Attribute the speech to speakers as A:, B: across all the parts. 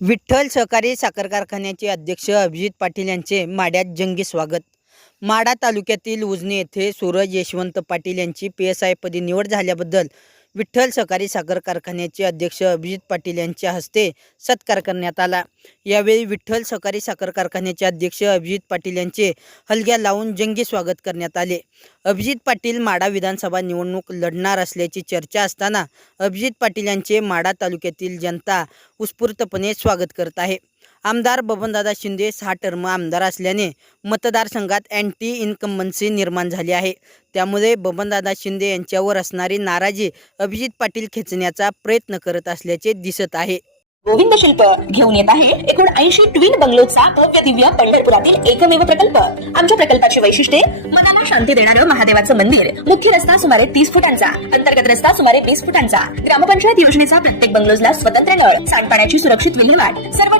A: विठ्ठल सहकारी साखर कारखान्याचे अध्यक्ष अभिजित पाटील यांचे माड्यात जंगी स्वागत. माडा तालुक्यातील उजनी येथे सूरज यशवंत पाटील यांची पी एस आयपदी निवड झाल्याबद्दल विठ्ठल सहकारी साखर कारखान्याचे अध्यक्ष अभिजित पाटील यांच्या हस्ते सत्कार करण्यात आला. यावेळी विठ्ठल सहकारी साखर कारखान्याचे अध्यक्ष अभिजित पाटील यांचे हलग्या लावून जंगी स्वागत करण्यात आले. अभिजित पाटील माडा विधानसभा निवडणूक लढणार असल्याची चर्चा असताना अभिजित पाटील यांचे माडा तालुक्यातील जनता उत्स्फूर्तपणे स्वागत करत आहे. आमदार बबनदादा शिंदे सहा टर्म आमदार असल्याने मतदारसंघात अँटी इन्कम्बन्सी निर्माण झाली आहे. त्यामुळे बबनदादा शिंदे यांच्यावर असणारी नाराजी अभिजित पाटील खेचण्याचा प्रयत्न करत असल्याचे दिसत आहे.
B: गोविंद शिल्प घेऊन येत आहे एकूण ऐंशी ट्विन बंगलोचा भव्य दिव्य पंढरपुरातील एकमेव प्रकल्प. आमच्या प्रकल्पाची वैशिष्ट्ये मनाला शांती देणारं महादेवाचं मंदिर. मुख्य रस्ता सुमारे तीस फुटांचा अंतर्गत रस्ता सुमारे वीस फुटांचा. ग्रामपंचायत योजनेचा प्रत्येक बंगलोजला स्वतंत्र नळ सांडपाण्याची सुरक्षित विल्हेवाट. सर्व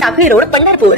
B: टाकळी रोड पंढरपूर